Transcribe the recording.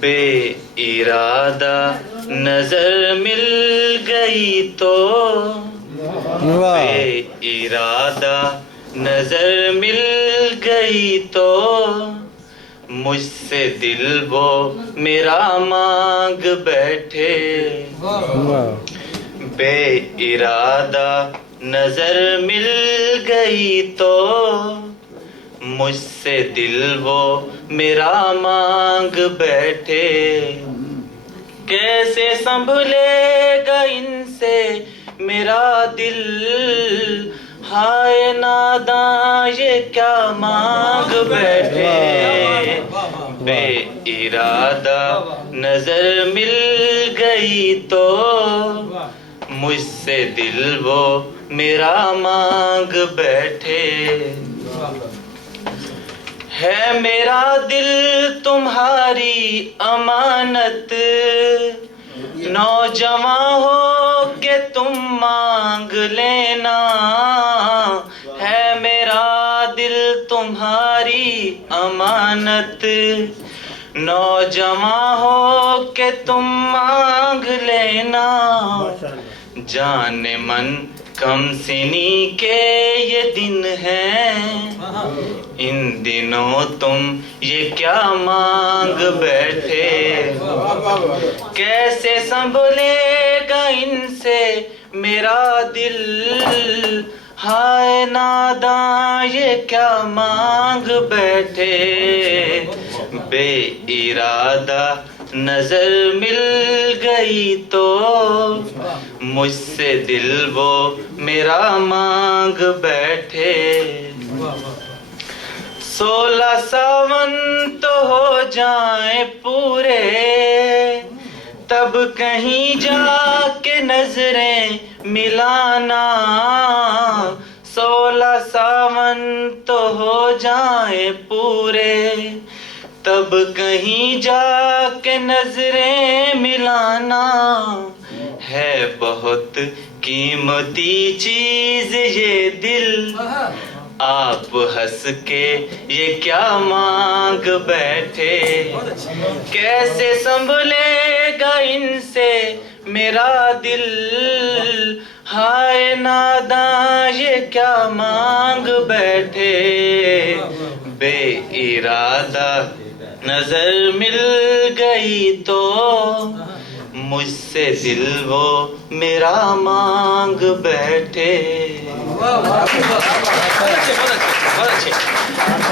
बेइरादा नजर मिल गई तो, बेइरादा नजर मिल गई तो, मुझसे दिल वो मेरा मांग बैठे। बेइरादा नजर मिल गई तो, मुझसे दिल वो मेरा मांग बैठे। कैसे संभलेगा इनसे मेरा दिल, हाय नादां ये क्या मांग बैठे। बेइरादा नजर मिल गई तो, मुझसे दिल वो मेरा मांग बैठे। है मेरा दिल तुम्हारी अमानत, नौजवान हो के तुम मांग लेना। है मेरा दिल तुम्हारी अमानत, नौजवान हो के तुम मांग लेना। जाने मन कम सिनी के ये दिन हैं, इन दिनों तुम ये क्या मांग बैठे। कैसे संभलेगा इनसे मेरा दिल, हाय नादां ये क्या मांग बैठे। बेइरादा नजर मिल गई तो, मुझसे दिल वो मेरा मांग बैठे। 16 सावन तो हो जाए पूरे, तब कहीं जाके नजरें मिलाना। 16 सावन तो हो जाए पूरे, तब कहीं जाके नजरें मिलाना। है बहुत कीमती चीज ये दिल, आप हंस के ये क्या मांग बैठे। कैसे संभलेगा इनसे मेरा दिल, हाय नादां ये क्या मांग बैठे। बेइरादा नजर मिल गई तो, मुझसे दिल वो मेरा मांग बैठे। बहुत अच्छे, बहुत अच्छे, बहुत अच्छे।